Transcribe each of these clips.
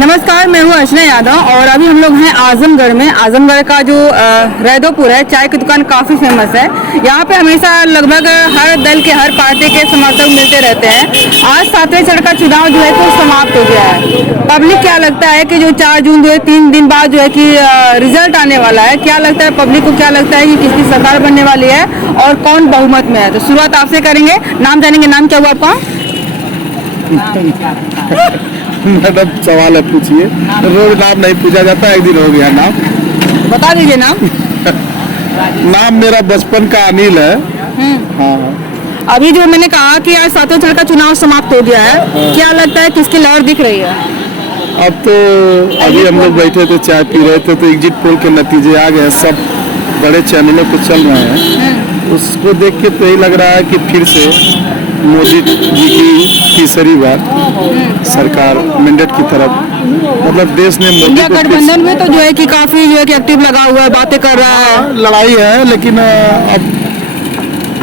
नमस्कार, मैं हूँ अर्चना यादव और अभी हम लोग हैं आजमगढ़ में। आजमगढ़ का जो रैदोपुर है, चाय की दुकान काफ़ी फेमस है। यहाँ पे हमेशा लगभग हर दल के, हर पार्टी के समर्थक मिलते रहते हैं। आज 7वें चरण का चुनाव जो है तो समाप्त हो गया है। पब्लिक क्या लगता है कि जो 4 जून जो है 3 दिन बाद जो है कि रिजल्ट आने वाला है, क्या लगता है पब्लिक को, क्या लगता है कि किसकी सरकार बनने वाली है और कौन बहुमत में है? तो शुरुआत आपसे करेंगे, नाम जानेंगे। नाम क्या हुआ आपका? मैडम सवाल है, पूछिए। रोज नाम नहीं पूछा जाता, एक दिन हो गया नाम। बता दीजिए नाम। नाम मेरा बचपन का अनिल है। हाँ। अभी जो मैंने कहा कि आज 7वें चरण का चुनाव समाप्त हो गया है, क्या लगता है किसकी लहर दिख रही है? अब तो अभी हम लोग बैठे थे, चाय पी रहे थे, तो एग्जिट पोल के नतीजे आ गए। सब बड़े चैनलों पे चल रहे हैं। उसको देख के तो यही लग रहा है कि फिर से मोदी जी की तीसरी बार सरकार मैंडेट की तरफ, मतलब देश ने मोदी इंडिया को गठबंधन में तो जो है कि काफी जो है कि एक्टिव लगा हुआ है, बातें कर रहा है। लड़ाई है, लेकिन अब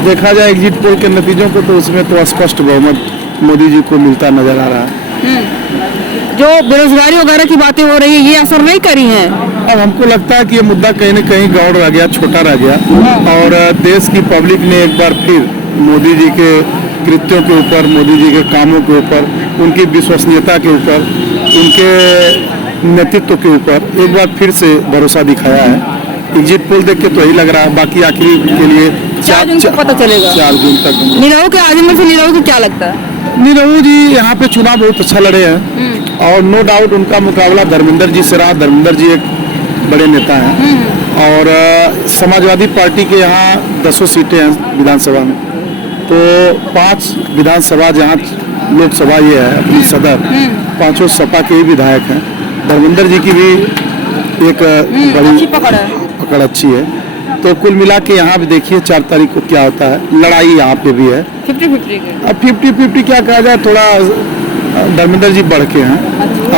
देखा जाए एग्जिट पोल के नतीजों को तो उसमें तो स्पष्ट बहुमत मोदी जी को मिलता नजर आ रहा है। जो बेरोजगारी वगैरह की बातें हो रही है, ये असर नहीं करी है? अब हमको लगता है कि ये मुद्दा कहीं न कहीं गौड़ रह गया, छोटा रह गया, और देश की पब्लिक ने एक बार फिर मोदी जी के कृत्यों के ऊपर, मोदी जी के कामों के ऊपर, उनकी विश्वसनीयता के ऊपर, उनके नेतृत्व के ऊपर एक बार फिर से भरोसा दिखाया है। एग्जिट पोल देख के तो यही लग रहा है। बाकी आखिरी के लिए 4 जून को पता चलेगा। 4 जून तक। निरहू के आजमगढ़ से निरहू को क्या लगता है? निरहू जी यहाँ पे चुनाव बहुत अच्छा लड़े हैं और नो डाउट उनका मुकाबला धर्मेंद्र जी से रहा। धर्मेंद्र जी एक बड़े नेता हैं और समाजवादी पार्टी के यहाँ 10 सीटें हैं विधानसभा में, तो 5 विधानसभा जहाँ लोकसभा ये है अपनी सदर, 5 सपा के ही विधायक हैं। धर्मेंद्र जी की भी एक बड़ी पकड़ अच्छी है। तो कुल मिला के यहाँ भी देखिए 4 तारीख को क्या होता है। लड़ाई यहाँ पे भी है 50-50 अब 50-50 क्या कहा जाए, थोड़ा धर्मेंद्र जी बढ़ के हैं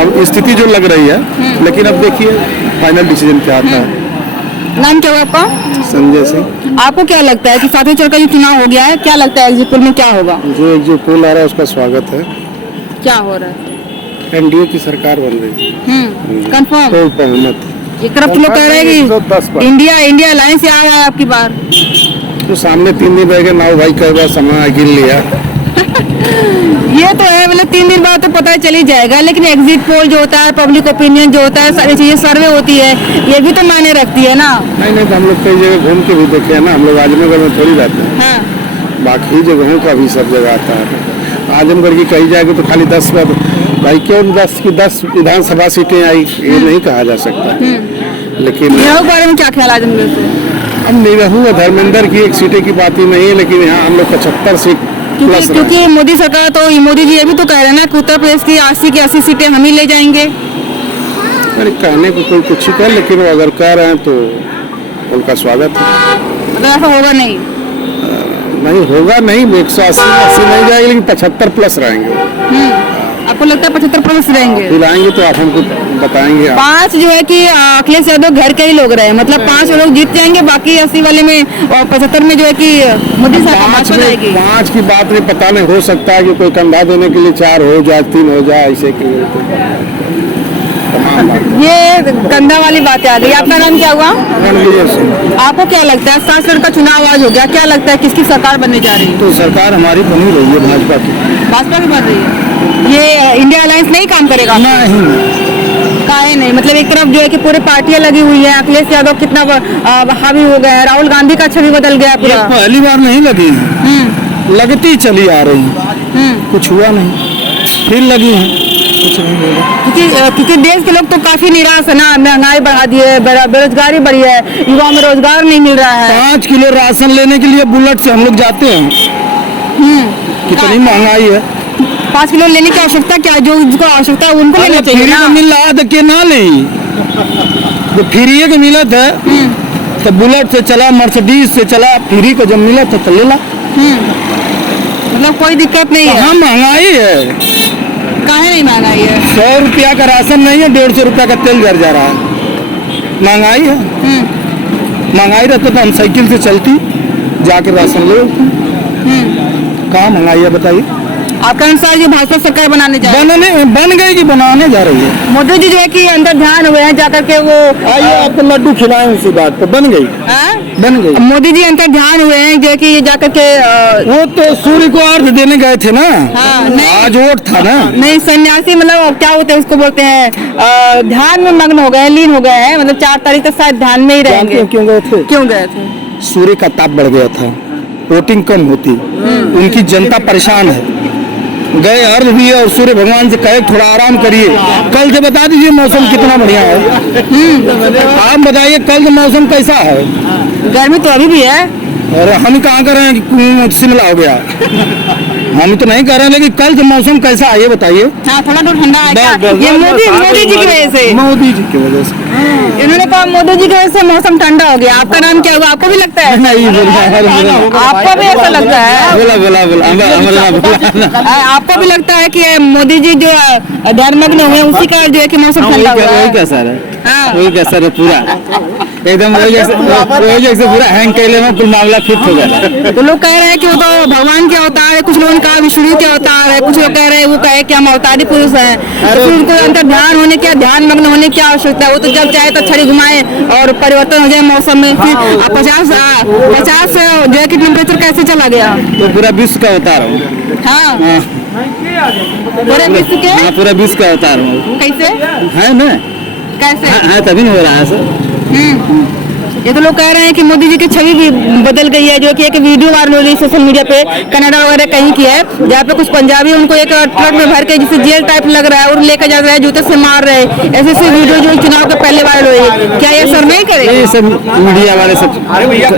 अब स्थिति जो लग रही है। लेकिन अब देखिए फाइनल डिसीजन क्या आता है। नाम क्या हुआ आपका? संजय सिंह। आपको क्या लगता है कि 7वें चरण का जो चुनाव हो गया है, क्या लगता है एग्जिट पोल में क्या होगा? जो एग्जिट पोल आ रहा है उसका स्वागत है। क्या हो रहा है? एनडीए की सरकार बन रही है। कंफर्म। तो बहुमत एक तरफ तो लोग कह रहे हैं कि इंडिया अलायंस से आ रहा है आपकी बार। तो सामने 3 दिन रह गए, नाव भाई कई बार समय गिन लिया। ये तो है, मतलब 3 दिन बाद तो पता चल ही जाएगा। लेकिन एग्जिट पोल जो होता है, पब्लिक ओपिनियन जो होता है, सारी चीजें सर्वे होती है, ये भी तो मायने रखती है ना। नहीं तो हम लोग कई जगह घूम के भी देखे हैं ना। हम लोग आजमगढ़ में थोड़ी रहते हैं। हाँ। बाकी जगहों का भी सब जगह आता है। आजमगढ़ की कही जाएगी तो खाली 10 भाई क्यों 10 की 10 विधानसभा सीटें आई, ये नहीं कहा जा सकता। लेकिन निरहू के बारे में क्या ख्याल आजमगढ़ से? अब निरहू धर्मेंद्र की एक सीटें की बात ही नहीं है, लेकिन यहाँ हम लोग 75 सीट क्योंकि मोदी सरकार तो, मोदी जी ये भी तो कह रहे हैं ना कि उत्तर प्रदेश की 80 की 80 सीटें हम ही ले जाएंगे। अरे कहने को कोई कुछ ही कर, लेकिन वो अगर कह रहे हैं तो उनका स्वागत है। अगर ऐसा होगा नहीं होगा नहीं, 180 नहीं जाएगी, लेकिन 75 प्लस रहेंगे। आपको लगता है 75 प्लस रहेंगे? दिलाएंगे तो आप हमको बताएंगे। 5 जो है कि अखिलेश यादव घर के ही लोग रहे, मतलब 5 लोग जीत जाएंगे, बाकी 80 वाले में और 75 में जो है कि मोदी सरकार जाएगी। 5 की बात नहीं, पता नहीं, हो सकता है कि कोई कंधा देने के लिए 4 हो जाए, 3 हो जाए, ऐसे की ये कंधा वाली बात आ गई। आपका नाम क्या हुआ? रणवीर सिंह। आपको क्या लगता है 7 चरण का चुनाव आज हो गया, क्या लगता है किसकी सरकार बनने जा रही है? तो सरकार हमारी बनी रही है, भाजपा की बन रही है। ये इंडिया अलायंस नहीं काम करेगा? नहीं। काहे नहीं, मतलब एक तरफ जो है कि पूरी पार्टियां लगी हुई है, अखिलेश यादव कितना हावी हो गए हैं, राहुल गांधी का छवि बदल गया पूरा। पहली बार नहीं लगी, लगती चली आ रही, कुछ हुआ नहीं, फिर लगी है, कुछ नहीं होगा। क्योंकि देश के लोग तो काफी निराश है ना, महंगाई बढ़ा दी है, बेरोजगारी बढ़ी है, युवाओं में रोजगार नहीं मिल रहा है। 5 किलो राशन लेने के लिए बुलेट से हम लोग जाते हैं। कितनी महंगाई है। 5 किलो लेने की आवश्यकता क्या है? जो जिसको आवश्यकता है उनको लेना चाहिए ना। मिल रहा है के ना ले, जो फ्री के मिलत है तो बुलेट से चला, मर्सिडीज से चला, फ्री को जब मिला तो ले ला। मतलब कोई दिक्कत नहीं है। महंगाई है। काहे नहीं महंगाई है? 100 रुपया का राशन नहीं है, 150 रुपया का तेल जर जा रहा है। महंगाई है। महंगाई रहता तो हम साइकिल से चलती, जाके राशन ले। कहाँ महंगाई है बताइए? आपका अनुसार जो भाजपा सरकार बनाने जा रही बन गई कि बनाने जा रही है। है, मोदी जी जो है कि अंदर ध्यान हुए हैं जाकर के वो आइए आपको लड्डू खिलाएं उसी बात पे। बन गई, हाँ? बन गई। मोदी जी अंदर ध्यान हुए हैं जो है कि जाकर के वो तो सूर्य को अर्घ देने गए थे ना। हाँ, नहीं। आज वोट था ना। नहीं, सन्यासी मतलब क्या होते हैं उसको बोलते हैं, ध्यान में मग्न हो गए हैं, लीन हो गए हैं, मतलब 4 तारीख तक शायद ध्यान में ही जानते रहेंगे। हैं क्यों गए थे? क्यों गए थे? सूर्य का ताप बढ़ गया था, वोटिंग कम होती, उनकी जनता परेशान है। गए अर्घ भी और सूर्य भगवान से कहे थोड़ा आराम करिए। कल से बता दीजिए मौसम कितना बढ़िया है। आप बताइए कल से मौसम कैसा है? गर्मी तो अभी भी है। और हम कहाँ कर रहे हैं कि शिमला हो गया? हम तो नहीं कर रहे हैं, लेकिन कल से मौसम कैसा है ये बताइए। हाँ, थोड़ा तो ठंडा है क्या? ये मोदी जी की वजह से। मोदी जी की वजह से। इन्होंने कहा मोदी जी की वजह से मौसम ठंडा हो गया। आपका नाम क्या होगा? आपको भी लगता है? नहीं आपको भी ऐसा लगता है? बोला। आपको भी लगता है कि मोदी जी जो ध्यानमग्न हुए उसी का जो है कि मौसम ठंडा हुआ है? क्या सर है? हाँ। वही क्या सर है पूरा एकदम वही जैसे पूरा हैंग कैले में कुल मामला फिट हो गया। तो लोग कह रहे हैं कि वो तो भगवान के अवतार है, कुछ लोगों ने कहा विष्णु के अवतार है, कुछ लोग कह रहे हैं वो कहे कि हम अवतारी पुरुष हैं। तो फिर उनको अंदर ध्यान होने क्या, ध्यान मग्न होने की आवश्यकता है? वो तो जब चाहे तो छड़ी घुमाए और परिवर्तन हो जाए मौसम में। फिर 50 जो है कि टेम्परेचर कैसे चला गया? तो पूरा विश्व का अवतार हूँ। हाँ, हाँ, पूरे विश्व के हाँ, पूरा विश्व का अवतार हूँ। कैसे है ना? कैसे? हाँ, तभी नहीं हो रहा है सर। ये तो लोग कह रहे हैं कि मोदी जी की छवि भी बदल गई है, जो कि एक वीडियो वायरल हो रही है सोशल मीडिया पे, कनाडा वगैरह कहीं की है, जहाँ पे कुछ पंजाबी उनको एक ट्रक में भर के जिसे जेल टाइप लग रहा है और लेकर जा रहे हैं, जूते से मार रहे हैं। ऐसे ऐसे वीडियो जो चुनाव के पहले वायरल हुई, क्या ये सर नहीं करे? ये सब मीडिया वाले सब, मीडिया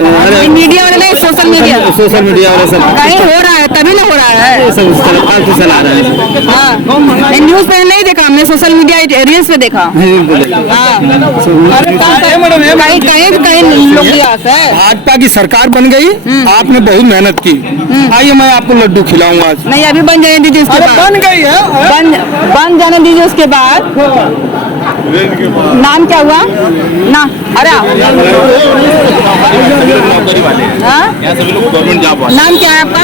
वाले नहीं, सोशल मीडिया वाले सब कहीं हो रहा है तभी ना हो रहा है। ये सब इस तरह फालतू चला रहा है। हाँ, न्यूज पे नहीं देखा हमने, सोशल मीडिया रील्स पे देखा। हाँ, कहीं लोग है। भाजपा की सरकार बन गई, आपने बहुत मेहनत की। आइए मैं आपको लड्डू खिलाऊंगा आज। नहीं, अभी बन जाने दीजिए उसके बाद। बन गई है, बन जाने दीजिए उसके बाद। नाम क्या हुआ ना? अरे हाँ? नाम क्या है आपका?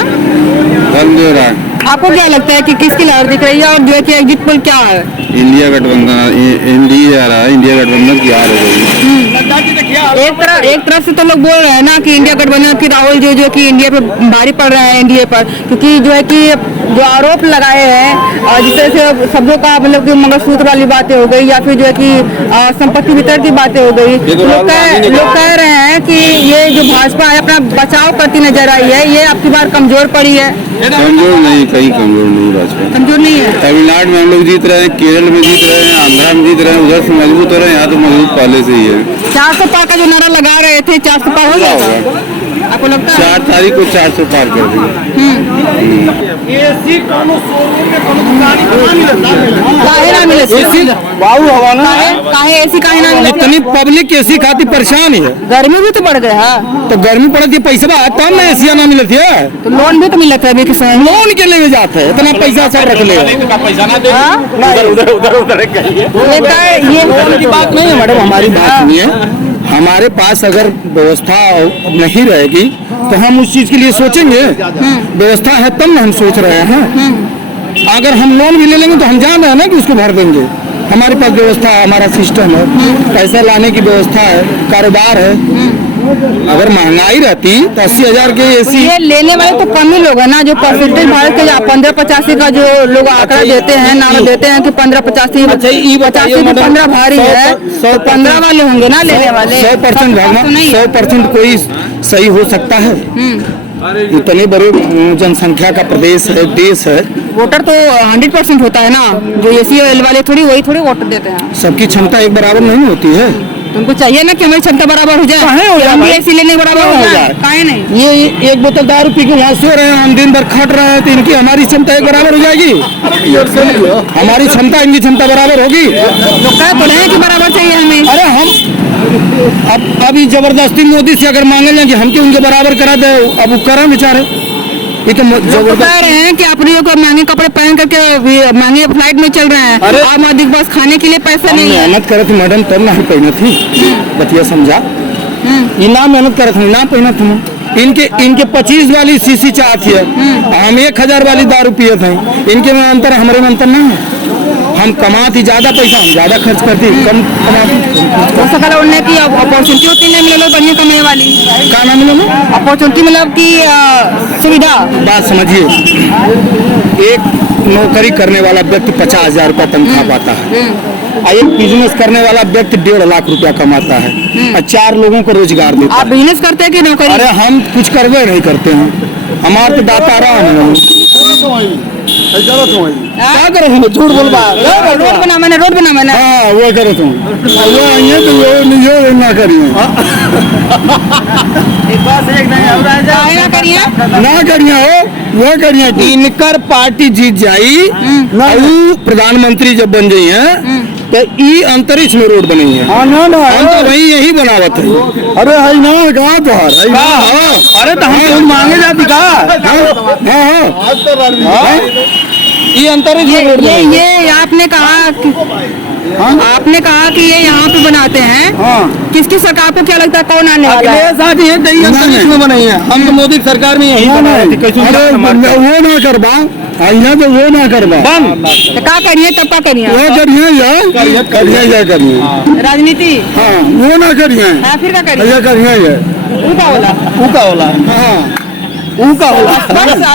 आपको क्या लगता है कि किसकी लहर दिख रही है और जो है कि एग्जिट पोल क्या है? इंडिया गठबंधन, इंडिया आ रहा है, इंडिया गठबंधन की हार हो गई। एक तरफ से तो लोग बोल रहे हैं ना कि इंडिया गठबंधन की राहुल जो कि इंडिया पे भारी पड़ रहा है, एनडीए पर, क्योंकि जो है कि जो आरोप लगाए हैं और जिस तरह से शब्दों का मतलब कि मंगलसूत्र वाली बातें हो गई या फिर जो है कि संपत्ति वितरण की बातें हो गई, लोग कह रहे हैं कि ये जो भाजपा है अपना बचाव करती नजर आई है, ये आपकी बार कमजोर पड़ी है। कमजोर नहीं, कहीं कमजोर नहीं भाजपा। कमजोर नहीं है। तमिलनाडु में हम लोग जीत रहे हैं, केरल में जीत रहे हैं, आंध्रा में जीत रहे हैं, उधर से मजबूत हो रहे हैं, यहाँ तो मजबूत पहले से ही है। 400 पार का जो नारा लगा रहे थे, 400 पार हो जाएगा आपको लगता है? 4 तारीख को 400 पार कर देंगे। काहे ना मिले? काहे ऐसी काहे ना मिले? इतनी पब्लिक एसी खाती परेशान है। गर्मी भी तो बढ़ गया है। तो गर्मी पड़ती है, पैसा तब ना एसिया ना मिलती है। तो लोन भी तो मिला था अभी के समय में। लोन के लिए जाते हैं, इतना पैसा सब रख ले। ये लोन की बात नहीं है मैडम, हमारी बात नहीं है। हमारे पास अगर व्यवस्था नहीं रहेगी तो हम उस चीज के लिए सोचेंगे। व्यवस्था है तब ना हम सोच रहे हैं। अगर हम लोन भी ले लेंगे तो हम जान रहे हैं ना कि उसको भर देंगे। हमारे पास व्यवस्था है, हमारा सिस्टम है, पैसा लाने की व्यवस्था है, कारोबार है। अगर महंगाई रहती तो 80,000 के एसी ये लेने वाले तो कम ही लोग है ना, जो परसेंटेज भारत के 15-85 का जो लोग आंकड़ा देते हैं, नारा देते हैं कि 15-85 85 में 15 भारी है, तो 15 वाले होंगे ना लेने वाले। 100% कोई सही हो सकता है? इतने बड़े जनसंख्या का प्रदेश है, देश है। वोटर तो 100% होता है ना, जो एसी वाले थोड़ी वोट देते हैं। सबकी क्षमता एक बराबर नहीं होती है। तुमको चाहिए ना कि हमारी क्षमता बराबर हो जाए, हम भी ऐसी लेने बराबर हो जाए। काहे नहीं? ये एक बोतल दारू पी के वहाँ सो रहे हैं, हम दिन भर खट रहे हैं, तो इनकी हमारी क्षमता एक बराबर हो जाएगी? हमारी क्षमता इनकी क्षमता बराबर होगी? लोग कह तो रहे हैं कि बराबर चाहिए हमें। अरे हम अभी जबरदस्ती मोदी से अगर मांगे लें कि हम क्यों उनके बराबर करा दे, अब वो करें बेचारे। ये तो कह रहे हैं कि अपने को महंगे कपड़े पहन करके महंगे फ्लाइट में चल रहे हैं, और अधिक बस खाने के लिए पैसे नहीं है। मेहनत करे थे मैडम तब ना पहना थी, बतिया समझा। ये ना मेहनत करे थे ना पहना था। इनके 25 वाली सीसी चाहती है, हम 1000 वाली दारू पिए थे। इनके में अंतर है, हमारे में अंतर नहीं है। हम कमाती ज्यादा पैसा, हम ज्यादा खर्च करती, कम कमाती। हो सकता है उन्हें की अपॉर्चुनिटी होती नहीं मिले बढ़िया कमाने वाली, क्या नाम मिले? अपॉर्चुनिटी मतलब की सुविधा। बात समझिए, एक नौकरी करने वाला व्यक्ति 50,000 रुपया तनख्वाह पाता है, और एक बिजनेस करने वाला व्यक्ति 1.5 लाख रुपया कमाता है, और 4 लोगों को रोजगार देता आप बिजनेस करते हैं कि नौकरी? अरे हम कुछ करवे नहीं करते हैं, हमारे तो दाता रहा है। क्या करो तुम? झूठ बोलवा, रोड बना मैंने हाँ वो करो तुम, वो आइए तो वो ना करिए, ना करिए, ना करिए हो, वो करिए। इनकर पार्टी जीत जाई, और प्रधानमंत्री जब बन जाई है तो ई अंतरिक्ष में रोड बनी है। हम तो वही यही बनावत है। अरे है ना, कहाँ तो अरे तो हम मांगे जाती का, ये अंतरिक्ष में रोड बनी है। ये आपने कहा आपने कहा कि ये यहाँ पे बनाते हैं, किसकी सरकार को क्या लगता है कौन आने वाला है? अंतरिक्ष में बनाई है, हम तो मोदी सरकार में यही बनाए थे। अरे वो ना करवा, यहाँ तो वो ना करवा, तो क्या करिए तब क्या करिए? वो करिए राजनीति, हाँ वो ना करिए, फिर क्या करिए? ये करिए, ऊका वाला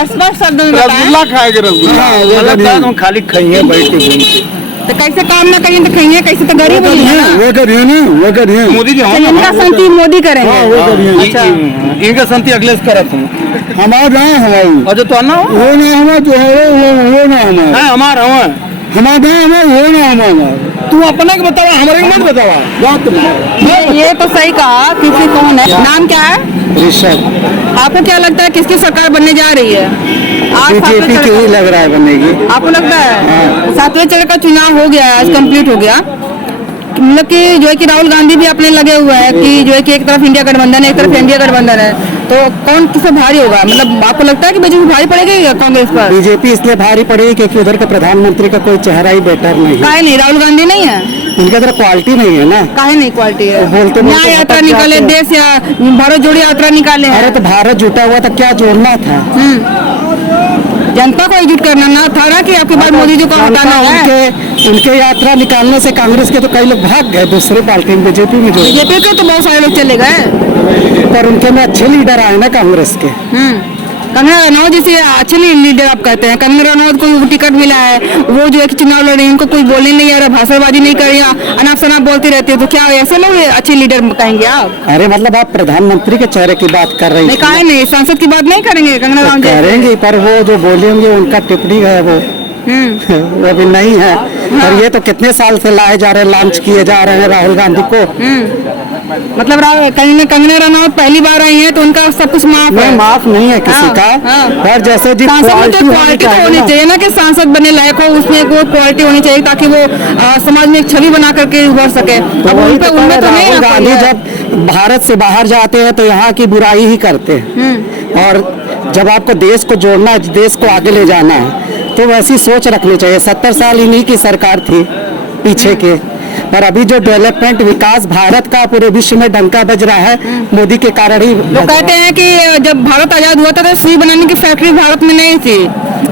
स्पष्ट शब्दों में बताएं। खाएंगे रसगुल्ला, हम खाली खाइए बैठ के घूम के। तो कैसे काम ना करिए तो खाइए कैसे? तो गरीब है ना, वो करिए ना, वो करिए। मोदी जी तो इनका संति मोदी करेंगे। वो करिए, अच्छा, इनका संति अगले से करत हूँ। हमारा गाँव हमारा, अच्छा तो ना वो ना हमारा जो है वो ना हमारा है, हमारा गाँव है, वो ना हमारा। तू अपने को बतावा, हमारे को मत बतावा। ये तो सही कहा। किसी कौन है, नाम क्या है? ऋषभ। आपको क्या लगता है किसकी सरकार बनने जा रही है? आज बीजेपी की ही लग रहा है बनेगी। आपको लगता है? 7वें चरण का चुनाव हो गया, आज कंप्लीट हो गया, मतलब कि जो है कि राहुल गांधी भी अपने लगे हुए हैं कि जो है कि एक तरफ इंडिया गठबंधन है, एक तरफ इंडिया गठबंधन है, तो कौन किससे भारी होगा? मतलब आपको लगता है कि बीजेपी भारी पड़ेगी या कांग्रेस पर? बीजेपी इसलिए भारी पड़ेगी क्योंकि उधर के प्रधानमंत्री का कोई चेहरा ही बेटर नहीं है। काहे नहीं? राहुल गांधी नहीं है, उनके तरह क्वालिटी नहीं है ना। काहे नहीं क्वालिटी है? बोलते न्याय यात्रा निकाले, देश या भारत जोड़ो यात्रा निकाले हैं। अरे तो भारत जुटा हुआ था, क्या जोड़ना था? जनता को एकजुट करना ना था ना कि आपके बाद मोदी जी को हटाना है। उनके यात्रा निकालने से कांग्रेस के तो कई लोग भाग गए दूसरे पार्टी में, बीजेपी में। बीजेपी के तो बहुत सारे लोग चले गए, पर उनके में अच्छे लीडर आए ना कांग्रेस के। कंगना रनौत जैसे अच्छे लीडर आप कहते हैं। कंगना रनौत को टिकट मिला है, वो जो है कि चुनाव लड़ रही है, इनको कोई बोलने नहीं आ रहा, भाषणबाजी नहीं कर रही, अनाप शनाप बोलती रहती है, तो क्या ऐसे लोग अच्छे लीडर कहेंगे आप? अरे मतलब आप प्रधानमंत्री के चेहरे की बात कर रही हैं? काहे नहीं, सांसद की बात नहीं करेंगे? कंगना रनौत करेंगे, पर वो जो बोलेंगे उनका टिप्पणी है वो वो भी नहीं है। और ये तो कितने साल से लाए जा रहे हैं, लॉन्च किए जा रहे हैं राहुल गांधी को। मतलब कंगना रनौत पहली बार आई है तो उनका सब कुछ माफ है? माफ नहीं है किसी का। पर जैसे जी क्वालिटी होनी चाहिए ना कि सांसद बने लायक हो, उसमें वो क्वालिटी होनी चाहिए ताकि वो समाज में एक छवि बना करके उभर सके। अब उनमें तो नहीं। राहुल गांधी जब भारत से बाहर जाते हैं तो यहाँ की बुराई ही करते हैं, और जब आपको देश को जोड़ना है, देश को आगे ले जाना है, तो वैसी सोच रखनी चाहिए। 70 साल इन्हीं की सरकार थी पीछे के, पर अभी जो डेवलपमेंट विकास भारत का पूरे विश्व में डंका बज रहा है, मोदी के कारण ही। लोग कहते हैं कि जब भारत आजाद हुआ था तो सुई बनाने की फैक्ट्री भारत में नहीं थी,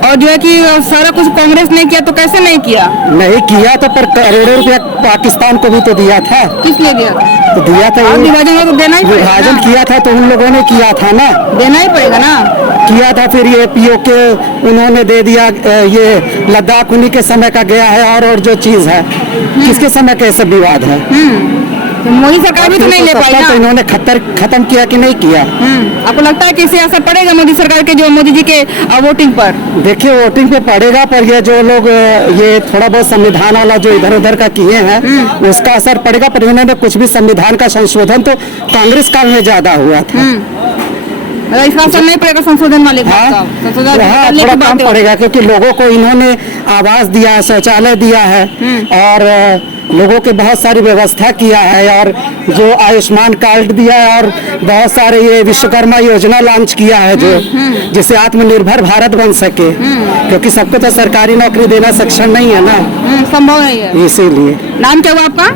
और जो है कि सारा कुछ कांग्रेस ने किया, तो कैसे नहीं किया? नहीं किया तो पर करोड़ों रुपया पाकिस्तान को भी तो दिया था। किस लिए दिया? तो दिया था, विभाजन तो देना ही पड़ेगा। विभाजन किया था तो उन लोगों ने किया था ना, देना ही पड़ेगा ना। किया था, फिर ये पीओके उन्होंने दे दिया। ये लद्दाख उन्हीं के समय का गया है, और जो चीज है किसके समय का सब विवाद है। तो मोदी सरकार भी तो नहीं ले पाई ना। तो इन्होंने खत्म किया कि नहीं किया? आपको लगता है कि इससे असर पड़ेगा मोदी सरकार के, जो मोदी जी के वोटिंग पर? देखिए वोटिंग पे पड़ेगा, पर ये जो लोग ये थोड़ा बहुत संविधान वाला जो इधर उधर का किए हैं उसका असर पड़ेगा। पर इन्होंने कुछ भी संविधान का संशोधन तो कांग्रेस काल में ज्यादा हुआ था। इसका असर नहीं पड़ेगा संशोधन वाले का? थोड़ा कम पड़ेगा, क्योंकि लोगों को इन्होंने आवास दिया है, शौचालय दिया है, और लोगों के बहुत सारी व्यवस्था किया है, और जो आयुष्मान कार्ड दिया है, और बहुत सारे ये विश्वकर्मा योजना लॉन्च किया है, जो जिससे आत्मनिर्भर भारत बन सके। क्योंकि सबको तो सरकारी नौकरी देना सक्षम नहीं है ना, संभव नहीं है, इसीलिए। नाम क्या हुआ आपका?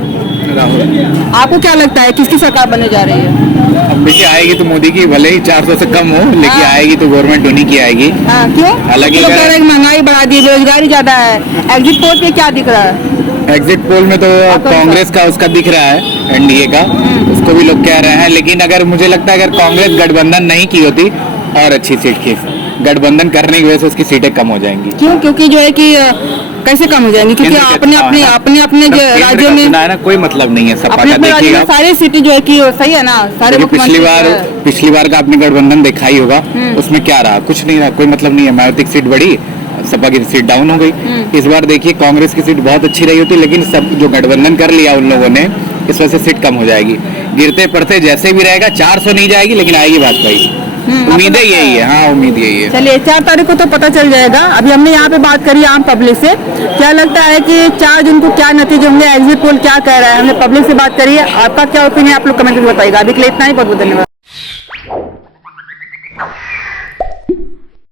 राहुल। आपको क्या लगता है किसकी सरकार बनने जा रही है? अब देखिए आएगी तो मोदी की, भले ही 400 से कम हो, लेकिन हाँ। आएगी तो गवर्नमेंट उन्हीं की आएगी। हाँ, क्यों? हालांकि लोग अगर- कह रहे हैं कि महंगाई बढ़ा दी, बेरोजगारी ज्यादा है। एग्जिट पोल पे क्या दिख रहा है? एग्जिट पोल में तो आपका कांग्रेस का उसका दिख रहा है, एनडीए का, उसको भी लोग कह रहे हैं। लेकिन अगर मुझे लगता है अगर कांग्रेस गठबंधन नहीं की होती और अच्छी सीट की, गठबंधन करने की वजह से उसकी सीटें कम हो जाएंगी। क्यों? क्योंकि जो है कि कैसे कम हो जाएंगे? क्योंकि केंद्र के अपने अपने चुनाव है ना। अपने अपने केंद्र का राज्यों में चुनाव है ना, कोई मतलब नहीं है, सपा अपने का अपने राज्यों में देखिएगा। सारी सीटें जो है कि सही है ना, सारे देखिए, मुख्यमंत्री पिछली बार का आपने गठबंधन देखा ही होगा, उसमें क्या रहा, कुछ नहीं रहा, कोई मतलब नहीं है। मायावती की सीट बढ़ी, सपा की सीट डाउन हो गई। इस बार देखिए कांग्रेस की सीट बहुत अच्छी रही होती, लेकिन सब जो गठबंधन कर लिया उन लोगों ने, इस वजह से सीट कम हो जाएगी। गिरते पड़ते जैसे भी रहेगा, 400 नहीं जाएगी, लेकिन आएगी भाजपा ही। उम्मीदें यही है, हाँ उम्मीद यही है। चलिए 4 तारीख को तो पता चल जाएगा। अभी हमने यहाँ पे बात करी आम पब्लिक से, क्या लगता है कि 4 जून को क्या नतीजे होंगे, एग्जिट पोल क्या कह रहा है? हमने पब्लिक से बात करी है। आपका क्या ओपिनियन है, आप लोग कमेंट करके बताइएगा। अभी के लिए इतना ही, बहुत बहुत धन्यवाद।